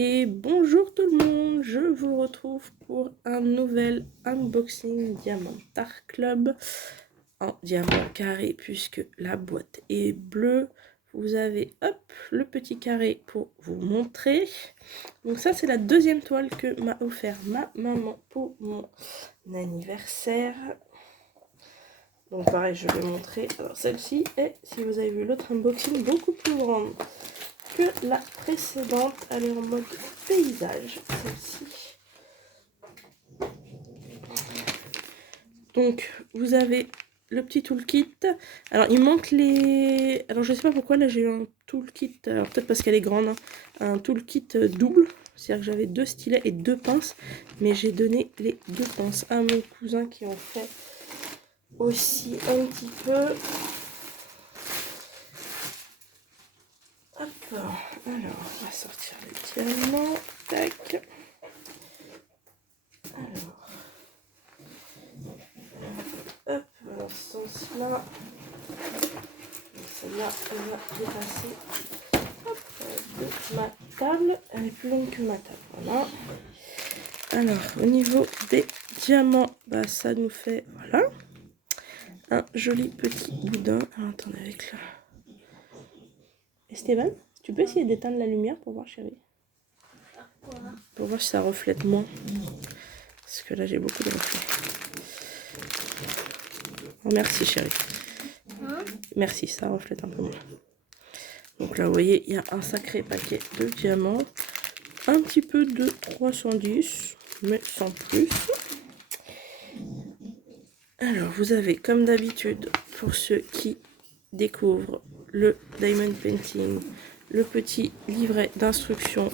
Et bonjour tout le monde, je vous retrouve pour un nouvel unboxing Diamant Art Club en diamant carré puisque la boîte est bleue. Vous avez le petit carré pour vous montrer. Donc ça c'est la deuxième toile que m'a offert ma maman pour mon anniversaire. Donc pareil, je vais montrer. Alors celle-ci est, si vous avez vu l'autre unboxing, beaucoup plus grande que la précédente. Elle est en mode paysage, celle-ci. Donc vous avez le petit toolkit. Alors il manque les... Alors je sais pas pourquoi là j'ai eu un toolkit, alors peut-être parce qu'elle est grande, hein, un toolkit double. C'est-à-dire que j'avais 2 stylets et 2 pinces, mais j'ai donné les 2 pinces à mon cousin qui en fait aussi un petit peu. Hop, alors on va sortir les diamants, tac. Alors, hop, dans ce sens-là, celle-là, elle va dépasser de ma table. Elle est plus longue que ma table, voilà. Alors, au niveau des diamants, bah ça nous fait, voilà, un joli petit boudin. Alors, attendez, avec là. Esteban, tu peux essayer d'éteindre la lumière pour voir, chérie? Pour voir si ça reflète moins. Parce que là, j'ai beaucoup de reflets. Oh, merci, chérie. Merci, ça reflète un peu moins. Donc là, vous voyez, il y a un sacré paquet de diamants. Un petit peu de 310, mais sans plus. Alors, vous avez, comme d'habitude, pour ceux qui découvrent le Diamond Painting, le petit livret d'instructions,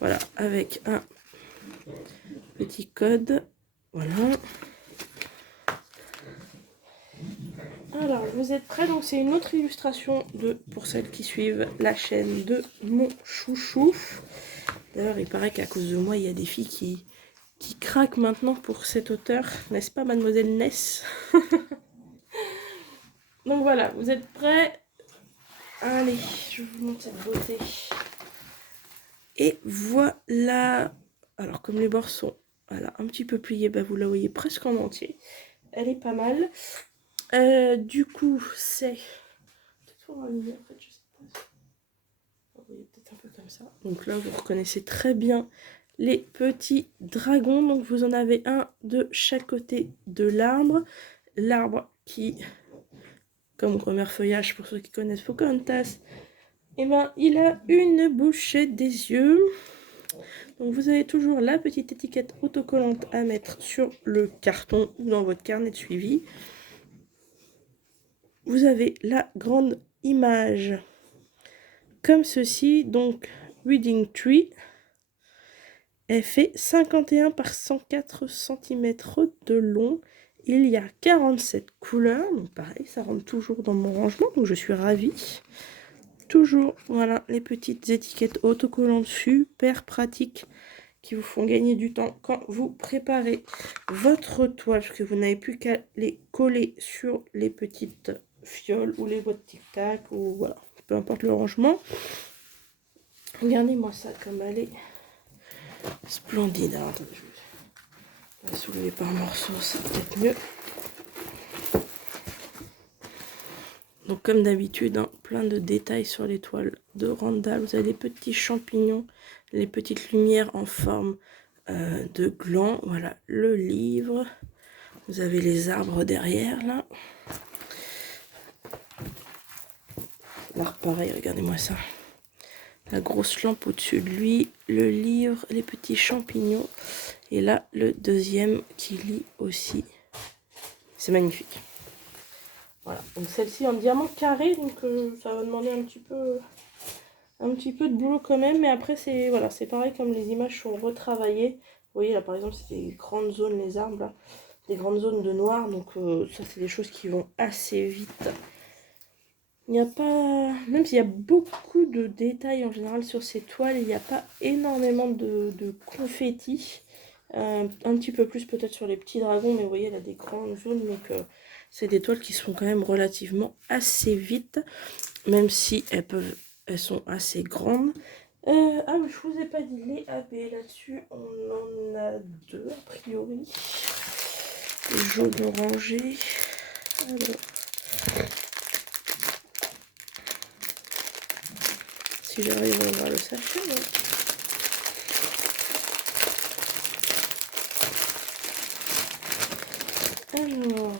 voilà, avec un petit code, voilà. Alors, vous êtes prêts? Donc, c'est une autre illustration pour celles qui suivent la chaîne de mon chouchou. D'ailleurs, il paraît qu'à cause de moi, il y a des filles qui craquent maintenant pour cet auteur, n'est-ce pas, mademoiselle Ness? Donc voilà, vous êtes prêts? Allez, je vous montre cette beauté. Et voilà. Alors, comme les bords sont un petit peu pliés, bah, vous la voyez presque en entier. Elle est pas mal. Du coup, c'est... Peut-être pour la lumière, en fait, je sais pas. Vous voyez peut-être un peu comme ça. Donc là, vous reconnaissez très bien les petits dragons. Donc vous en avez un de chaque côté de l'arbre. L'arbre qui, comme premier feuillage pour ceux qui connaissent Pocahontas, et ben il a une bouchée des yeux. Donc vous avez toujours la petite étiquette autocollante à mettre sur le carton ou dans votre carnet de suivi. Vous avez la grande image comme ceci, donc Reading Tree. Elle fait 51 par 104 cm de long. Il y a 47 couleurs, donc pareil, ça rentre toujours dans mon rangement, donc je suis ravie. Toujours, voilà, les petites étiquettes autocollantes super pratiques qui vous font gagner du temps quand vous préparez votre toile, parce que vous n'avez plus qu'à les coller sur les petites fioles ou les boîtes tic-tac, ou voilà, peu importe le rangement. Regardez-moi ça comme elle est splendide. Alors, attendez, je vais la soulever par morceaux, c'est peut-être mieux. Donc comme d'habitude, hein, plein de détails sur les toiles de Randall. Vous avez les petits champignons, les petites lumières en forme de gland. Voilà le livre. Vous avez les arbres derrière là. Là pareil, regardez-moi ça. La grosse lampe au-dessus de lui, le livre, les petits champignons. Et là, le deuxième qui lit aussi. C'est magnifique. Voilà, donc celle-ci en diamant carré, donc ça va demander un petit peu de boulot quand même, mais après c'est voilà, c'est pareil, comme les images sont retravaillées. Vous voyez là par exemple c'est des grandes zones, les arbres là, des grandes zones de noir, donc ça c'est des choses qui vont assez vite. Il n'y a pas, même s'il y a beaucoup de détails en général sur ces toiles, il n'y a pas énormément de confettis. Un petit peu plus peut-être sur les petits dragons, mais vous voyez là des grandes zones, donc c'est des toiles qui se font quand même relativement assez vite, même si elles sont assez grandes. Ah, mais je vous ai pas dit les AB là-dessus. On en a deux a priori. Jaune orangé. Alors, si j'arrive à voir le sachet. Ouais. Alors,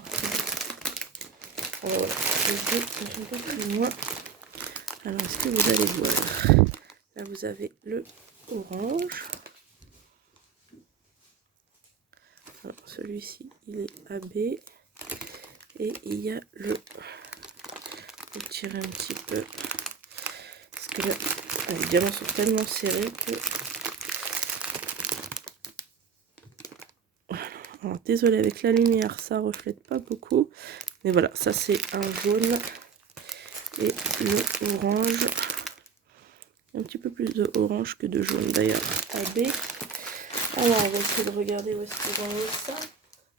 voilà, je vais un peu plus loin. Alors, est-ce que vous allez voir? Là, vous avez le orange. Celui-ci, il est AB. Et il y a le... Je vais tirer un petit peu. Parce que là, les diamants sont tellement serrés que... Alors, désolé, avec la lumière, ça reflète pas beaucoup. Mais voilà, ça c'est un jaune. Et le orange. Un petit peu plus de orange que de jaune d'ailleurs. AB. Alors, on va essayer de regarder où est-ce qu'ils ont mis ça.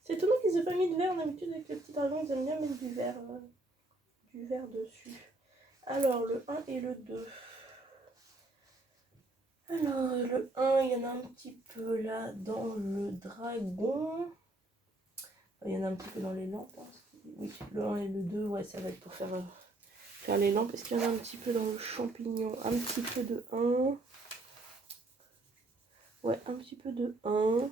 C'est étonnant qu'ils aient pas mis de vert. D'habitude, avec le petit dragon, ils aiment bien mettre du vert dessus. Alors, le 1 et le 2. Alors, le 1, il y en a un petit peu là dans le dragon. Il y en a un petit peu dans les lampes. Hein. Oui, le 1 et le 2, ouais, ça va être pour faire les lampes. Est-ce qu'il y en a un petit peu dans le champignon? Un petit peu de 1. Ouais, un petit peu de 1.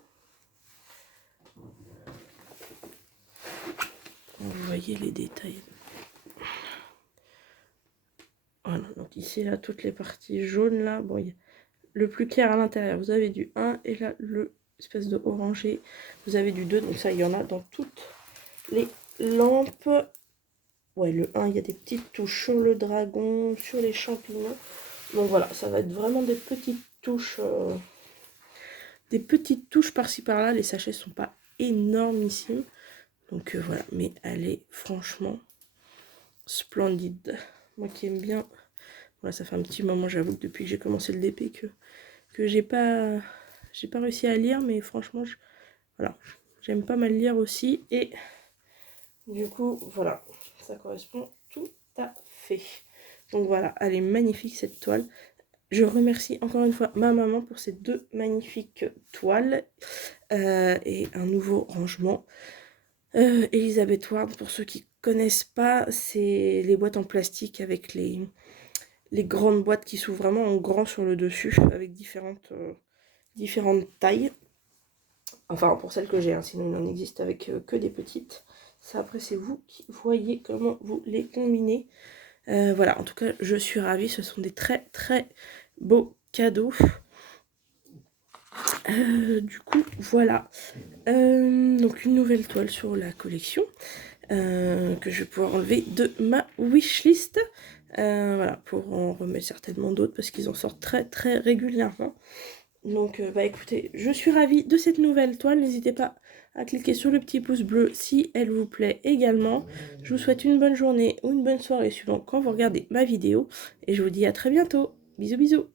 Vous voyez les détails. Voilà, donc ici, là, toutes les parties jaunes, là, bon, il y a le plus clair à l'intérieur, vous avez du 1, et là, le espèce de orangé, vous avez du 2, donc ça, il y en a dans toutes les lampes. Ouais, le 1, il y a des petites touches sur le dragon, sur les champignons. Donc voilà, ça va être vraiment des petites touches par-ci par-là. Les sachets sont pas énormissimes. Donc voilà, mais elle est franchement splendide. Moi qui aime bien. Voilà, ça fait un petit moment, j'avoue, que depuis que j'ai commencé le DP que j'ai pas réussi à lire, mais franchement, voilà, j'aime pas mal lire aussi. Et du coup, voilà, ça correspond tout à fait. Donc voilà, elle est magnifique cette toile. Je remercie encore une fois ma maman pour ces deux magnifiques toiles et un nouveau rangement. Elizabeth Ward, pour ceux qui connaissent pas, c'est les boîtes en plastique avec les grandes boîtes qui s'ouvrent vraiment en grand sur le dessus avec différentes tailles. Enfin, pour celles que j'ai, hein, sinon il en existe avec que des petites. Ça, après, c'est vous qui voyez comment vous les combinez. Voilà, en tout cas, je suis ravie. Ce sont des très, très beaux cadeaux. Du coup, voilà. Donc, une nouvelle toile sur la collection que je vais pouvoir enlever de ma wishlist. Voilà, pour en remettre certainement d'autres parce qu'ils en sortent très, très régulièrement. Donc, bah écoutez, je suis ravie de cette nouvelle toile. N'hésitez pas à cliquer sur le petit pouce bleu si elle vous plaît également. Je vous souhaite une bonne journée ou une bonne soirée suivant quand vous regardez ma vidéo. Et je vous dis à très bientôt. Bisous, bisous.